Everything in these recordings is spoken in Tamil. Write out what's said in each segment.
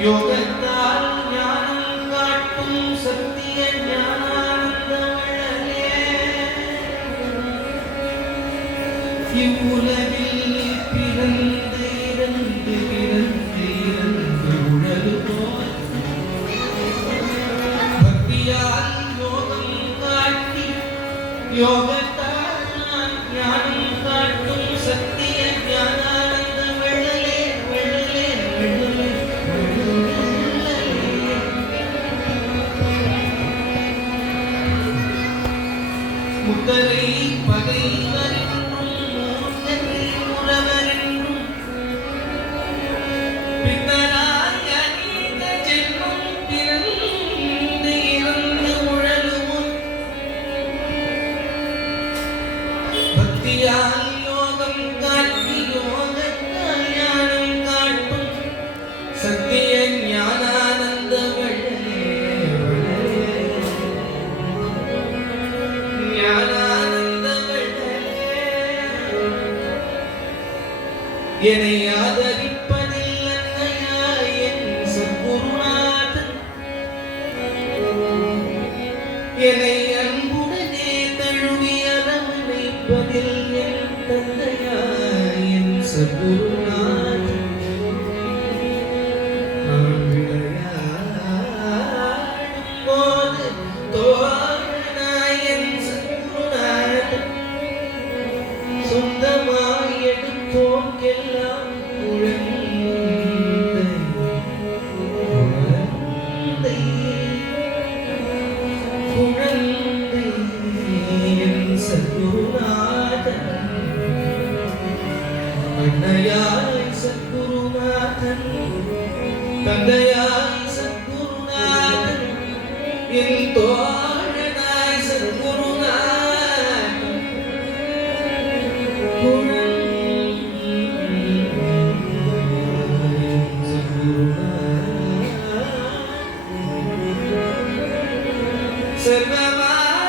யோகத்தால் ஞானம் காட்டும் சத்திய ஞானானந்த வள்ளலே இவ்வுலகில் பிறந்து இறந்து பிறந்து இறந்து உழலுவோர் பக்தியால் யோகம் காட்டி யோகத்தால் ஞானம் காட்டும் சத்திய ஞானானந்த வள்ளலே வள்ளலே வள்ளலே முத்தரை பகைவரென்றும் மூர்க்கரை உறவரென்றும் பித்தராய் அநேக ஜென்மம் பிறந்து இறந்து உழலுவோம் பக்தியால் யோகம் காட்டி யோகத்தால் ஞானம் காட்டும் சத்திய ஞானானந்த வள்ளலே என்னை ஆதரிப்பதில் அன்னையா என் சத்குருநாதன் என்னை அன்புடனே தழுவி அரவணைப்பதில் என் தந்தையா என் சத்குருநாதன் நான் விளையாடும் போது தோழனாய் என் சத்குருநாதன் சொந்தமாய் எடுத்தோர்க்கெல்லாம் குழந்தை என் சத்குருநாதன் அன்னையாய் சத்குருநாதன் தந்தையாய் சத்குருநாதன் என் தோழனாய் சத்குருநாதன் सर्वमाय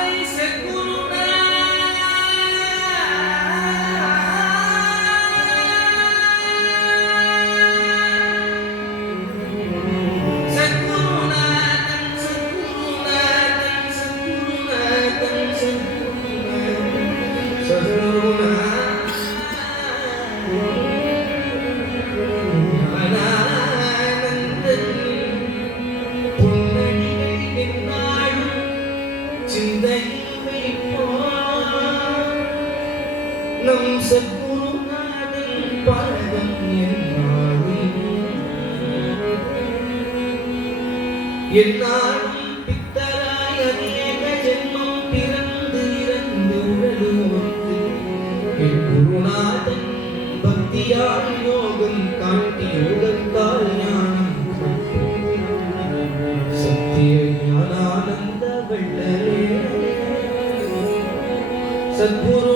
நம் சத்குருநாதன் பாதம் என்னாலும் பித்தராய் அநேக ஜென்மம் பிறந்து இறந்து உழலுவோர்க்கு என் குருநாதன் பக்தியால் யோகம் காட்டி யோகத்தால் ஞானம் சத்திய ஞானானந்த வள்ளலே சத்குரு